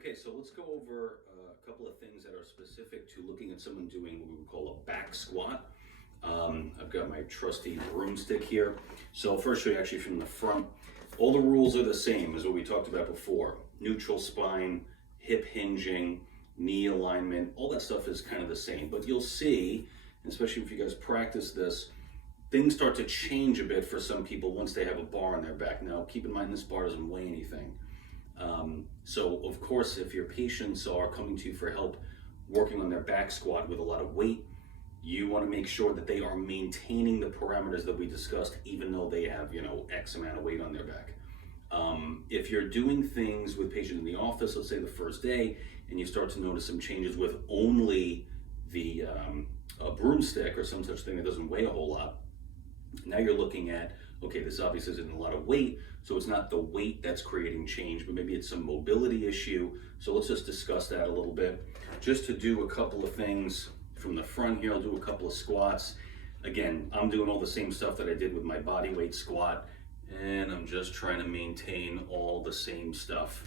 Okay, so let's go over a couple of things that are specific to looking at someone doing what we would call a back squat. I've got my trusty broomstick here. So I'll first show you actually from the front. All the rules are the same as what we talked about before. Neutral spine, hip hinging, knee alignment, all that stuff is kind of the same. But you'll see, especially if you guys practice this, things start to change a bit for some people once they have a bar on their back. Now, keep in mind this bar doesn't weigh anything. So of course, if your patients are coming to you for help working on their back squat with a lot of weight, you want to make sure that they are maintaining the parameters that we discussed, even though they have, X amount of weight on their back. If you're doing things with patients in the office, let's say the first day, and you start to notice some changes with only the a broomstick or some such thing that doesn't weigh a whole lot, now you're looking at, okay, this obviously isn't a lot of weight, so it's not the weight that's creating change, but maybe it's some mobility issue. So let's just discuss that a little bit. Just to do a couple of things from the front here, I'll do a couple of squats. Again, I'm doing all the same stuff that I did with my body weight squat, and I'm just trying to maintain all the same stuff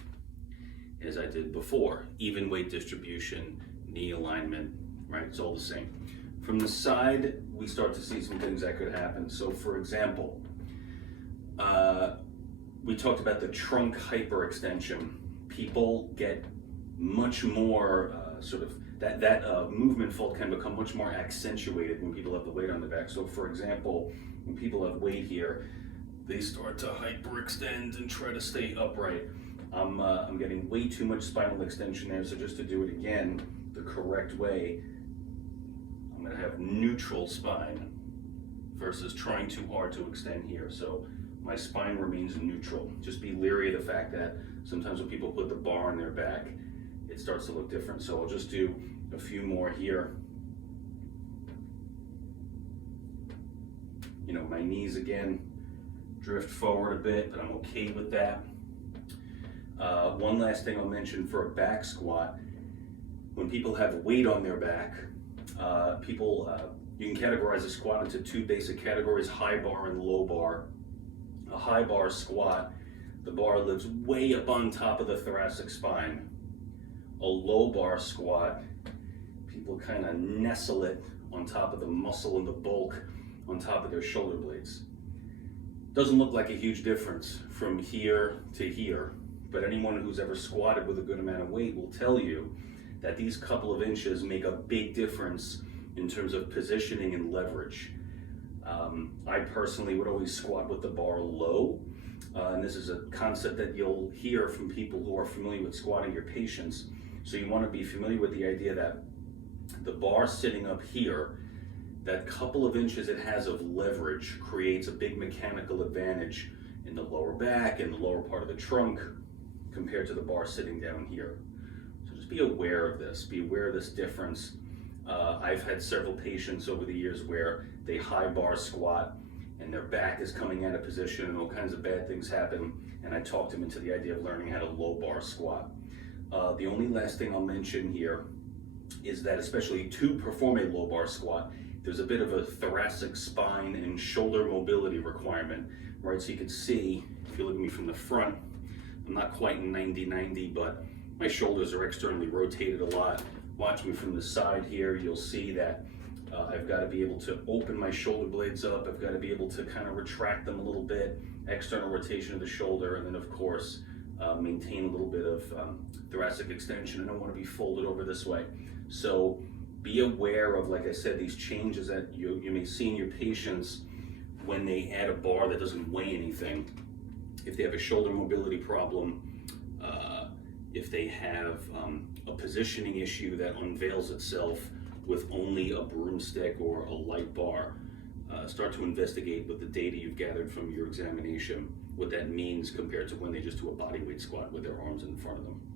as I did before. Even weight distribution, knee alignment, right? It's all the same. From the side, we start to see some things that could happen. So for example, we talked about the trunk hyperextension. People get much more that movement fault can become much more accentuated when people have the weight on the back. So for example, when people have weight here, they start to hyperextend and try to stay upright. I'm getting way too much spinal extension there, so just to do it again the correct way, I'm going to have neutral spine versus trying too hard to extend here. So my spine remains neutral. Just be leery of the fact that sometimes when people put the bar on their back, it starts to look different. So I'll just do a few more here. My knees again drift forward a bit, but I'm okay with that. One last thing I'll mention for a back squat, when people have weight on their back, you can categorize a squat into two basic categories: high bar and low bar. A high bar squat, the bar lives way up on top of the thoracic spine. A low bar squat, people kind of nestle it on top of the muscle and the bulk on top of their shoulder blades. Doesn't look like a huge difference from here to here, but anyone who's ever squatted with a good amount of weight will tell you that these couple of inches make a big difference in terms of positioning and leverage. I personally would always squat with the bar low, and this is a concept that you'll hear from people who are familiar with squatting your patients. So you want to be familiar with the idea that the bar sitting up here, that couple of inches it has of leverage creates a big mechanical advantage in the lower back and the lower part of the trunk compared to the bar sitting down here. So just be aware of this, difference. I've had several patients over the years where they high bar squat and their back is coming out of position and all kinds of bad things happen, and I talked them into the idea of learning how to low bar squat. The only last thing I'll mention here is that especially to perform a low bar squat, there's a bit of a thoracic spine and shoulder mobility requirement, right? So you can see, if you look at me from the front, I'm not quite 90-90, but my shoulders are externally rotated a lot. Watch me from the side here, you'll see that I've got to be able to open my shoulder blades up. I've got to be able to kind of retract them a little bit, external rotation of the shoulder, and then of course, maintain a little bit of thoracic extension. I don't want to be folded over this way. So be aware of, like I said, these changes that you may see in your patients when they add a bar that doesn't weigh anything. If they have a shoulder mobility problem, if they have a positioning issue that unveils itself with only a broomstick or a light bar, start to investigate with the data you've gathered from your examination what that means compared to when they just do a body weight squat with their arms in front of them.